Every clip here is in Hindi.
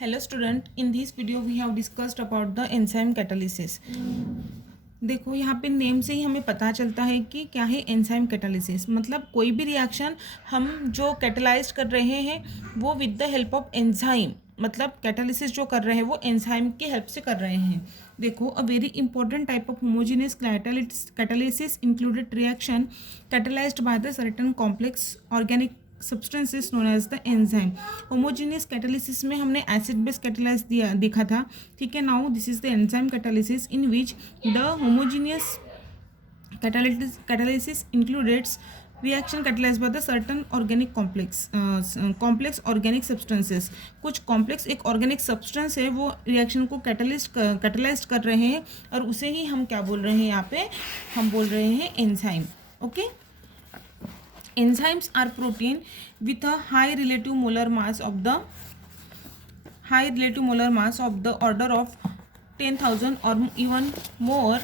Hello student, in this video we have discussed about the enzyme catalysis. देखो यहाँ पे नेम से ही हमें पता चलता है कि क्या है एंजाइम कैटालिसिस। मतलब कोई भी रिएक्शन हम जो कैटलाइज कर रहे हैं वो with the help of enzyme, मतलब कैटालिसिस जो कर रहे हैं वो एंजाइम की हेल्प से कर रहे हैं। देखो, a very important type of homogeneous catalysis included reaction catalysed by the certain complex organic substances known as the enzyme. Homogeneous catalysis में हमने एसिड बेस कैटालाइज देखा था, ठीक है। Now this is the enzyme catalysis in which the homogeneous catalysis includes reaction catalyzed by the certain organic complex organic substances। कुछ कॉम्प्लेक्स एक ऑर्गेनिक सब्सटेंस है वो रिएक्शन को कैटलाइज कर रहे हैं और उसे ही हम क्या बोल रहे हैं, यहाँ पे हम बोल रहे हैं enzyme. Okay, enzymes are protein with a high relative molar mass of the order of 10,000 or even more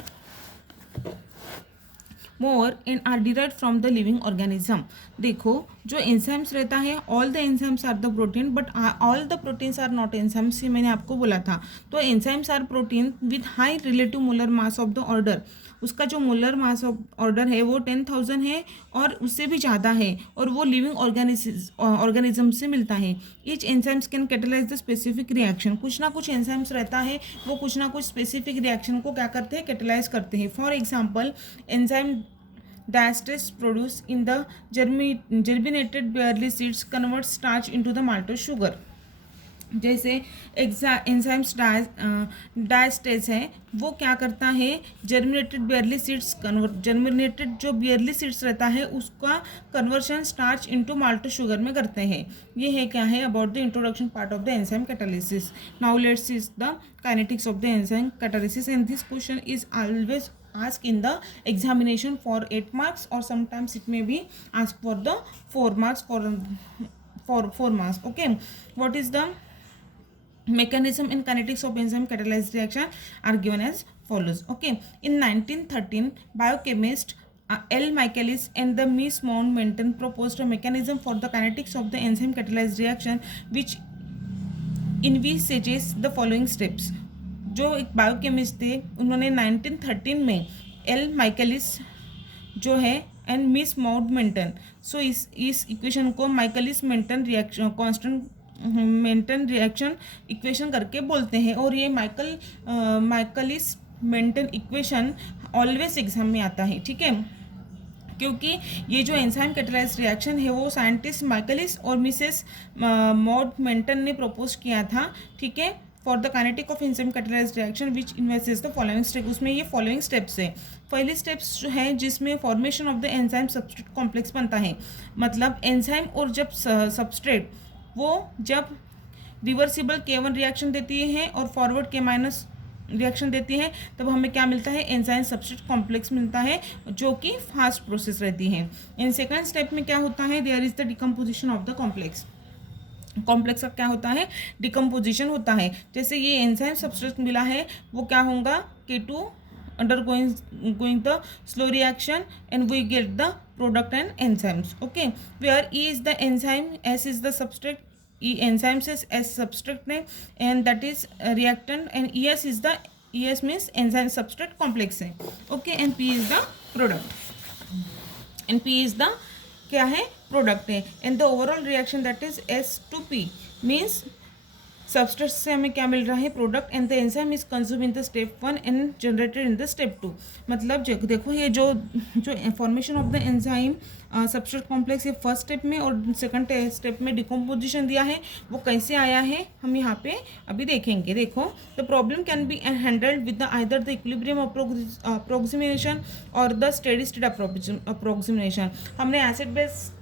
and are derived from the living organism। देखो, जो एंजाइम्स रहता है, all the enzymes are the protein but all the proteins are not enzymes, ये मैंने आपको बोला था। तो enzymes are protein with high relative molar mass of the order, उसका जो मोलर मास ऑफ ऑर्डर है वो 10,000 है और उससे भी ज़्यादा है, और वो लिविंग ऑर्गेनिज्म से मिलता है। Each enzymes can catalyse the specific reaction. कुछ ना कुछ एंजाइम्स रहता है वो कुछ ना कुछ स्पेसिफिक रिएक्शन को क्या करते हैं, कैटलाइज करते हैं। For example, enzyme diastase produced in the germinated barley seeds converts starch into the maltose sugar। जैसे एंजाइम्स डायस्टेज है वो क्या करता है, जर्मिनेटेड जो बेयरली सीड्स रहता है उसका conversion starch into maltose sugar में करते हैं। ये है क्या है about the introduction part of the enzyme catalysis. Now let's see the kinetics of the enzyme catalysis and this question is always asked in the examination for 8 marks or sometimes it may be asked for the 4 marks for 4 marks। Okay, what is the mechanism and kinetics of enzyme catalyzed reaction are given as follows। Okay, in 1913 biochemist L. Michaelis and the Miss Mountbatten proposed a mechanism for the kinetics of the enzyme catalyzed reaction which envisages the following steps। जो एक बायोकेमिस्ट थे उन्होंने 1913 में एल माइकलिस जो है एंड मिस माउंटबेटन, सो इस इक्वेशन को Michaelis Menten reaction constant Menten reaction equation करके बोलते हैं। और ये Michaelis Menten equation always exam में आता है, ठीक है, क्योंकि ये जो एंजाइम कैटलाइज्ड रिएक्शन है वो साइंटिस्ट माइकलिस और मिसेस माउंटबेटन ने प्रपोज किया था, ठीक है, for the kinetic of enzyme catalysed reaction which investigates the following step. उसमें ये फॉलोइंग स्टेप्स है। पहली स्टेप्स जो है जिसमें formation of the enzyme substrate complex बनता है, मतलब एंजाइम और जब सबस्ट्रेट वो जब रिवर्सिबल K1 रिएक्शन देती है और फॉरवर्ड K- रिएक्शन देती है तब हमें क्या मिलता है, एंजाइम सबस्ट्रेट कॉम्प्लेक्स मिलता है जो कि फास्ट प्रोसेस रहती है। इन सेकंड स्टेप में क्या होता है, there is the decomposition of the complex का क्या होता है, डिकम्पोजिशन होता है। जैसे ये एंजाइम सबस्ट्रेट मिला है वो क्या होगा, K2 undergoing the slow reaction and we get the product and enzymes। Okay, where E is the enzyme, S is the substrate, E enzymes is S substrate name and that is reactant, and ES is the ES means enzyme substrate complex है। Okay, and P is the product and P is the क्या है, प्रोडक्ट है। And the overall reaction that is S2P means substrate से हमें क्या मिल रहा है, product, and the enzyme is consume in the step 1 and generated in the step 2। मतलब देखो ये जो formation of the enzyme substrate complex ये फर्स्ट स्टेप में और सेकंड स्टेप में डिकम्पोजिशन दिया है, वो कैसे आया है हम यहाँ पे अभी देखेंगे। देखो, the problem can be handled with the either the equilibrium approximation और द स्टेडी स्टेट अप्रोक्सीमेशन। हमने एसिड बेस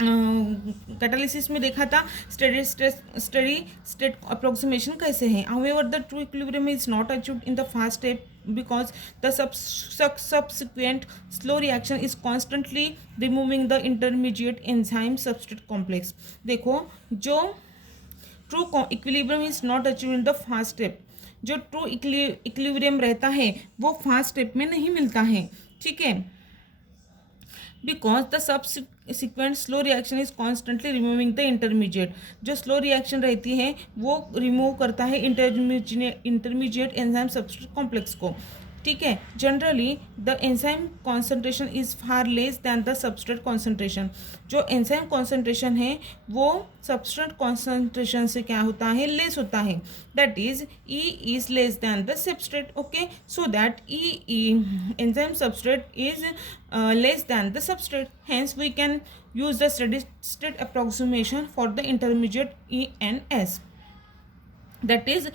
कैटालिसिस में देखा था स्टेडी स्टेट अप्रोक्सीमेशन कैसे है। However the true equilibrium is not achieved in the first step because the subsequent slow reaction is constantly removing the intermediate enzyme substrate complex। देखो, जो true equilibrium is not achieved in the first step, जो true equilibrium रहता है वो फर्स्ट स्टेप में नहीं मिलता है, ठीक है, because the subsequent slow reaction is constantly removing the intermediate. जो slow reaction रहती है वो remove करता है intermediate enzyme substrate complex को. ठीक है. Generally the enzyme concentration is far less than the substrate concentration. जो एंजाइम कॉन्सेंट्रेशन है वो सबस्ट्रेट कॉन्सेंट्रेशन से क्या होता है, लेस होता है. That is E is less than the substrate. Okay, so that E enzyme substrate is less than the substrate. Hence we can use the steady state approximation for the intermediate E and S, that is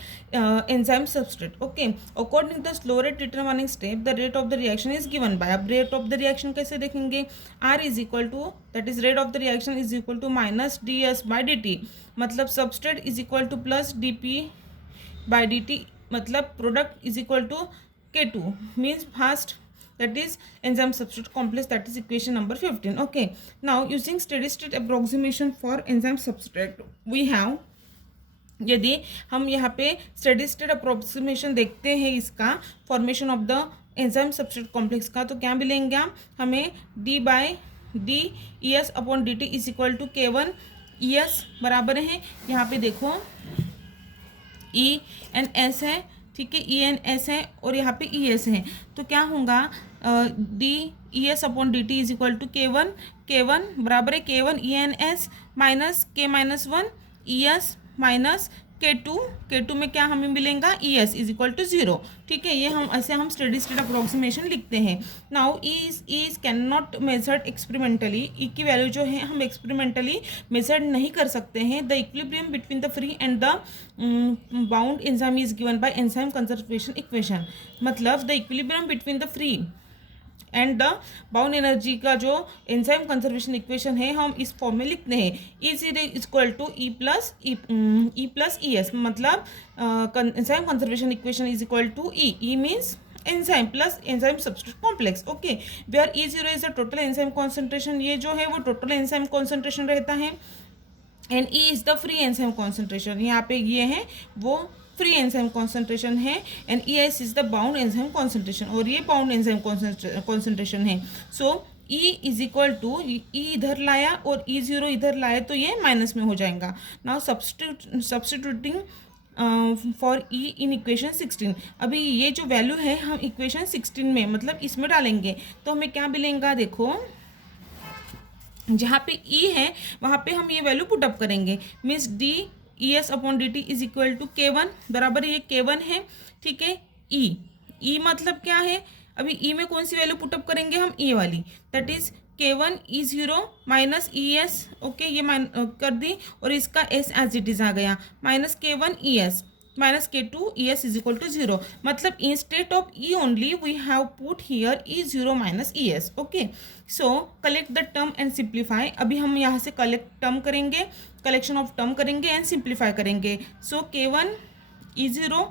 enzyme substrate. Okay, according to the slow rate determining step the rate of the reaction is given by. अब rate of the reaction कैसे देखेंगे? R is equal to, that is rate of the reaction is equal to minus ds by dt. मतलब substrate is equal to plus dp by dt, मतलब product is equal to K2 means fast, that is enzyme substrate complex. That is equation number 15. Okay, now using steady state approximation for enzyme substrate we have, यदि हम यहाँ पे स्टेडी स्टेट अप्रोक्सीमेशन देखते हैं इसका formation of the enzyme substrate complex का, तो क्या मिलेंगे हमें D by D E S upon D T is equal to K1 E S बराबर है, यहाँ पे देखो ई एन एस है, ठीक है, ई एन एस है और यहाँ पे ई एस है, तो क्या होगा D E S upon D T is equal to K1 बराबर है K1 E and S minus K-1 E S minus K2 में क्या हमें मिलेगा, E S is equal to 0. ठीक है, ये हम ऐसे हम स्टेडी स्टेट अप्रोक्सीमेशन लिखते हैं. Now E is can not measured experimentally. E की वैल्यू जो है हम एक्सपेरिमेंटली मेजर्ड नहीं कर सकते हैं. The equilibrium between the free and the bound enzyme is given by enzyme conservation equation. मतलब the equilibrium between the free and the bound energy का जो एंजाइम कंजर्वेशन इक्वेशन है हम इस फॉर्म में लिखते हैं. E is equal to E plus E S. मतलब enzyme conservation equation is equal to E means enzyme plus enzyme substrate complex. Okay, where E0 is the total enzyme concentration. ये जो है वो टोटल एंजाइम कॉन्सेंट्रेशन रहता है and E is the free enzyme concentration. यहाँ पे ये है वो फ्री एंजाइम कॉन्सेंट्रेशन है and E S is the bound enzyme concentration, और ये बाउंड एंजाइम कॉन्सेंट्रेशन है. सो ई इज इक्वल टू ई इधर लाया और E0 इधर लाया तो ये माइनस में हो जाएगा. Now substituting for E in equation 16. अभी ये जो वैल्यू है हम इक्वेशन 16 में मतलब इसमें डालेंगे तो हमें क्या मिलेगा, देखो जहाँ पे ई है वहाँ पे हम ये वैल्यू पुटअप करेंगे. Means D E S upon D T is equal to K1 बराबर ये K1 है. ठीक है, ई मतलब क्या है, अभी ई में कौन सी वैल्यू पुटअप करेंगे हम, ई वाली, that is K1 E0 minus E S. Okay, ये कर दी और इसका एस एज इट इज आ गया minus K1 E S minus K2 E S is equal to 0. मतलब instead of E only we have put here E0 minus E S. Okay, so collect the term and simplify. अभी हम यहाँ से कलेक्शन ऑफ टर्म करेंगे एंड सिंप्लीफाई करेंगे. So K1 E0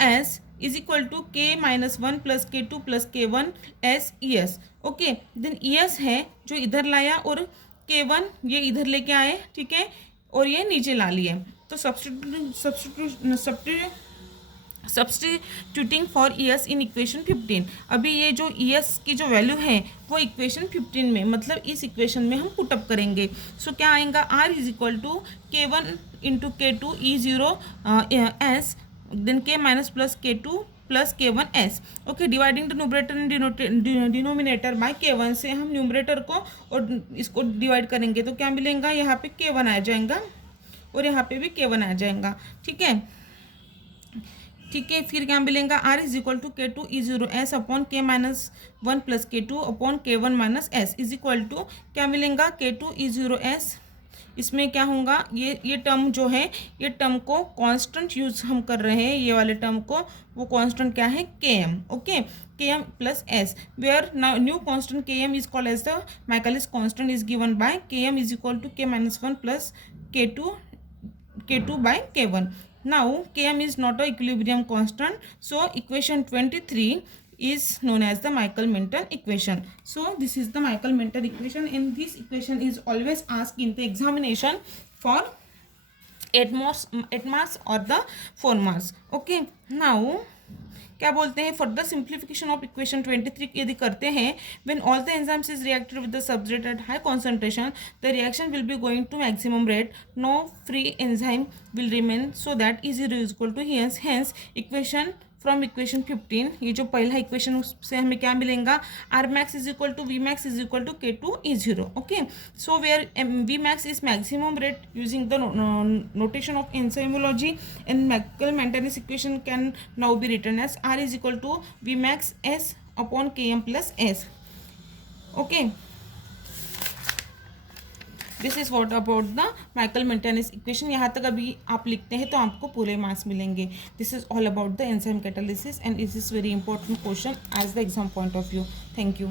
S is equal to K-1 plus K2 plus K1 S E S. Okay, then E S है जो इधर लाया और K1 ये इधर लेके आए. ठीक है, और ये नीचे ला लिए. तो substituting for E S in equation 15. अभी ये जो ई एस की जो वैल्यू है वो इक्वेशन 15 में मतलब इस इक्वेशन में हम पुटअप करेंगे. सो क्या आएगा, R is equal to K1 into K2 E0 S then K minus plus K2 plus K1 S. Okay, dividing the numerator and denominator by K1 से हम न्यूमरेटर को और इसको डिवाइड करेंगे तो क्या मिलेगा, यहाँ पे K1 आ जाएगा और यहाँ पे भी K1 आ जाएगा. ठीक है, फिर क्या मिलेगा, R is equal to K2 E0 S upon K-1 plus K2 upon K1 minus S is equal to क्या मिलेगा, K2 E0 एस. इसमें क्या होगा, ये टर्म जो है ये टर्म को कांस्टेंट यूज हम कर रहे हैं, ये वाले टर्म को, वो कांस्टेंट क्या है, Km. Okay, Km plus S where new constant Km is called as the Michaelis constant is given by Km is equal to K-1 plus K2 by K1. Now Km is not a equilibrium constant, so equation 23 is known as the Michael-Menten equation. So this is the Michael-Menten equation, and this equation is always asked in the examination for 8 marks or the 4 marks. Okay, now क्या बोलते हैं, फर्दर सिंप्लीफिकेशन ऑफ इक्वेशन 23 यदि करते हैं, when all the enzymes is reacted with the substrate at high concentration the reaction will be going to maximum rate, no free enzyme will remain, so that is equal to hence equation from equation 15, ये जो पहला इक्वेशन उससे हमें क्या मिलेगा, R max is equal to V max is equal to K2E0. Okay, so where V max is maximum rate using the notation of enzymology, and Michael-Maintenance equation can now be written as R is equal to V max S upon Km plus S. Okay, this is what about the Michael maintenance equation. यहाँ तक अभी आप लिखते हैं तो आपको पूरे मार्क्स मिलेंगे. This is all about the enzyme catalysis and this is very important question as the exam point of view. Thank you.